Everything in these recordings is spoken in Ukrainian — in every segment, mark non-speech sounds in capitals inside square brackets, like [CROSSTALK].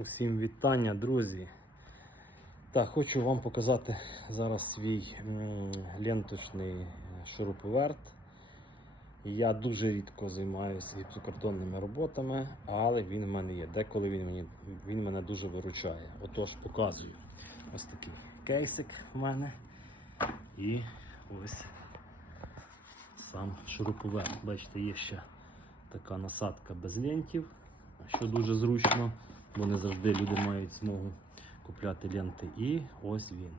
Усім вітання, друзі. Так, хочу вам показати зараз свій ленточний шуруповерт. Я дуже рідко займаюся гіпсокартонними роботами, але він в мене є. Деколи він, мені, він мене дуже виручає. Отож, показую. Ось такий кейсик в мене. І ось сам шуруповерт. Бачите, є ще така насадка без лентів, що дуже зручно, бо не завжди люди мають змогу купляти ленти. І ось він.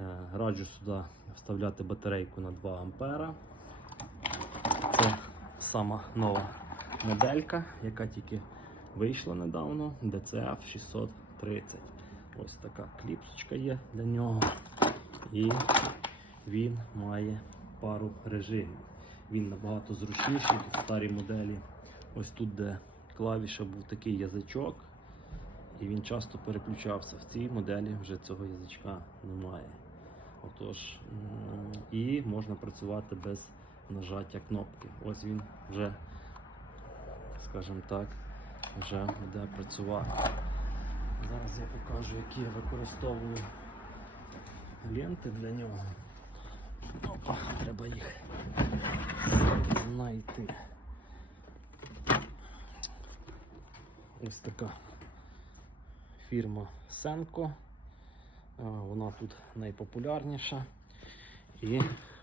Е, Раджу сюди вставляти батарейку на 2 ампера. Це сама нова моделька, яка тільки вийшла недавно, DCF 630. Ось така кліпсочка є для нього. І він має пару режимів. Він набагато зручніший від старій моделі. Ось тут, де клавіша був такий язичок, і він часто переключався. В цій моделі вже цього язичка немає. Отож, і можна працювати без нажаття кнопки. Ось він вже, скажімо так, вже буде працювати. Зараз я покажу, які я використовую ленти для нього. Опа, треба їх знайти. Ось така фірма Senko. Вона тут найпопулярніша. І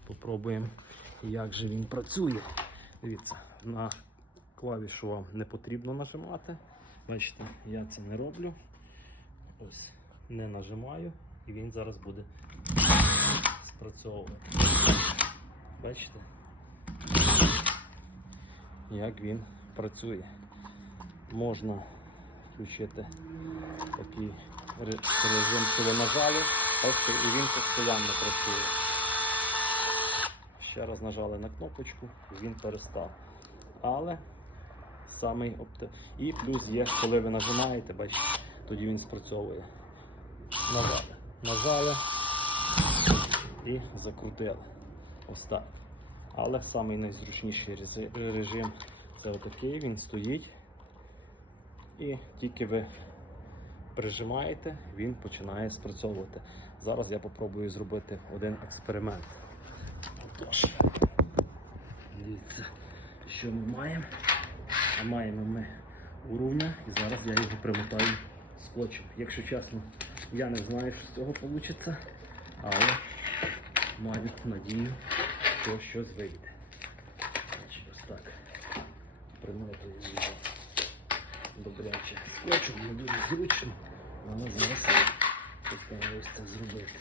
попробуємо, як же він працює. Дивіться, на клавішу вам не потрібно нажимати. Бачите, я це не роблю. Ось не нажимаю, і він зараз буде спрацьовувати. Бачите? Як він працює. Можна включити такий режим, нажали, бачите, і він постійно працює. Ще раз нажали на кнопочку він перестав. Але самий опти... І плюс є, коли ви нажимаєте, бачите, тоді він спрацьовує. Нажали. Нажали і закрутили. Ось так. Але самий найзручніший режим це отакий, він стоїть. І тільки ви прижимаєте, він починає спрацьовувати. Зараз я попробую зробити один експеримент. Отож, дивіться, що ми маємо. А маємо ми уровня і зараз я його примотаю скотчем. Якщо чесно, я не знаю, що з цього вийде, але маю надію, що щось вийде. Ось так. Примотую його добряче скотчем, не дуже зручно, але зараз постараюсь це зробити.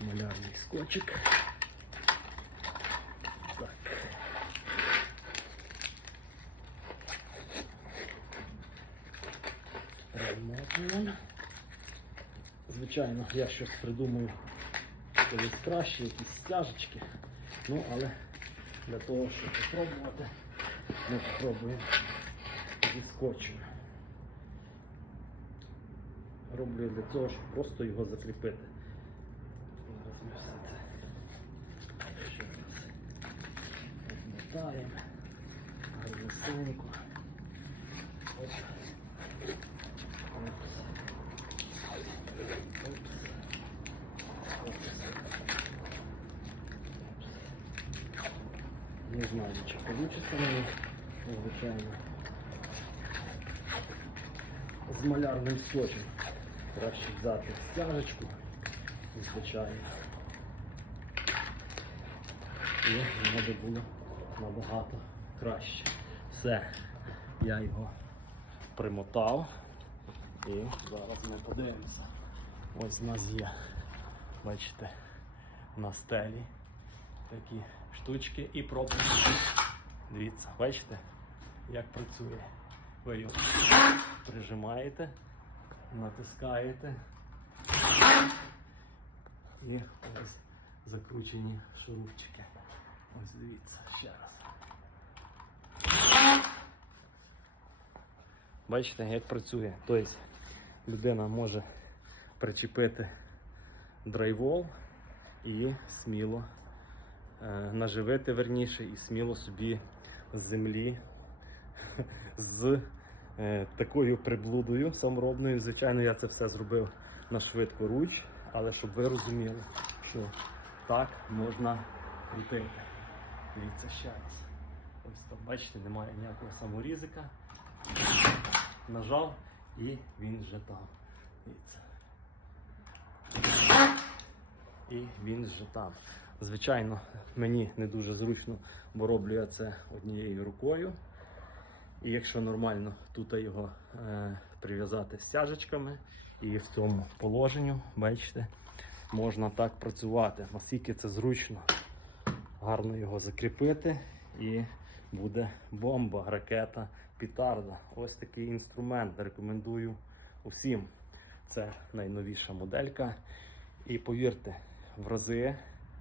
Малярний скотчик. Так. Примотуємо. Звичайно, я щось придумаю колись краще, якісь стяжечки. Ну, але для того, щоб спробувати, ми спробуємо зі. Роблю для того, щоб просто його закріпити. Зараз ми все це ще раз розмотаємо гарнесенько. Опс. Опс. Не знаю, чи получится мені, звичайно. З малярним скотчем. Краще взяти стяжечку, звичайно. І воно було набагато краще. Все, я його примотав. І зараз ми подивимося. Ось у нас є, бачите, на стелі такі штучки і пробуємо. Дивіться, бачите, як працює. Ви його прижимаєте, натискаєте і ось закручені шурупчики. Ось дивіться ще раз. Бачите, як працює. Тобто людина може причепити драйвол і сміло е, наживити верніше і сміло собі з землі з е, такою приблудою саморобною. Звичайно, я це все зробив на швидко руч, але щоб ви розуміли, що так можна крутити. Дивіться раз. Ось там, бачите, немає ніякого саморізика. Нажав і він вже там. І він вже там. Звичайно, мені не дуже зручно, бо роблю я це однією рукою. І якщо нормально тут його е, прив'язати стяжечками і в цьому положенню, бачите, можна так працювати. Наскільки це зручно, гарно його закріпити і буде бомба, ракета, пітарда. Ось такий інструмент. Рекомендую усім. Це найновіша моделька. І повірте, в рази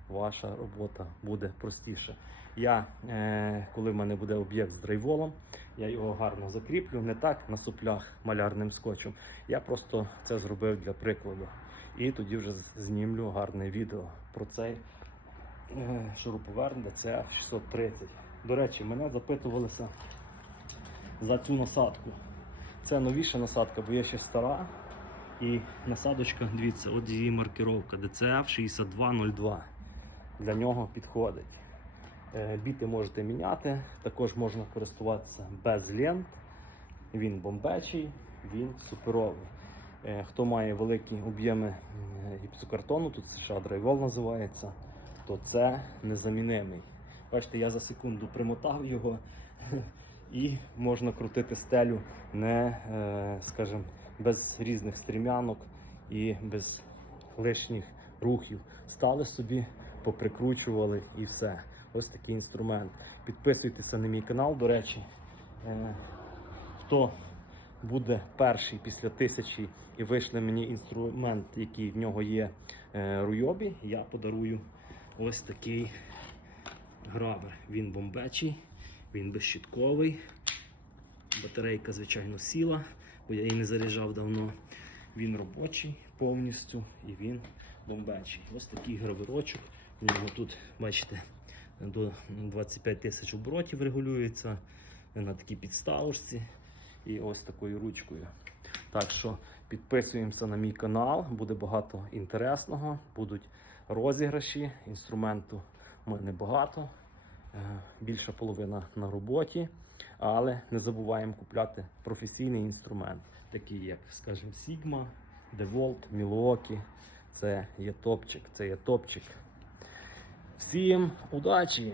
ваша робота буде простіша. Я, е, коли в мене буде об'єкт з драйволом, я його гарно закріплю, не так на суплях малярним скотчем. Я просто це зробив для прикладу. І тоді вже знімлю гарне відео про цей шуруповерт DCF 630. До речі, мене запитувалися за цю насадку. Це новіша насадка, бо є ще стара. І насадочка, дивіться, от її маркировка DCF 6202. Для нього підходить. Е, Біти можете міняти, також можна користуватися без лент. Він бомбечий, він суперовий. Е, Хто має великі об'єми гіпсокартону, тут США драйвол називається, то це незамінимий. Бачите, я за секунду примотав його [LAUGHS] і можна крутити стелю не, е, скажімо, без різних стрімянок і без лишніх рухів. Стали собі, поприкручували і все. Ось такий інструмент. Підписуйтеся на мій канал, до речі. Е, Хто буде перший після тисячі і вийшли мені інструмент, який в нього є е, руйобі, я подарую ось такий грабер. Він бомбечий, він безщітковий. Батарейка, звичайно, сіла, бо я її не заряджав давно. Він робочий повністю і він бомбечий. Ось такий гравирочок. У нього тут, бачите, до 25 тисяч оборотів регулюється на такій підставочці і ось такою ручкою. Так що підписуємося на мій канал, буде багато інтересного, будуть розіграші, інструменту в мене багато, е, більша половина на роботі. Але не забуваємо купляти професійний інструмент, такий як, скажімо, Sigma, DeWalt, Milwaukee. Це є топчик, це є топчик. Всім удачі!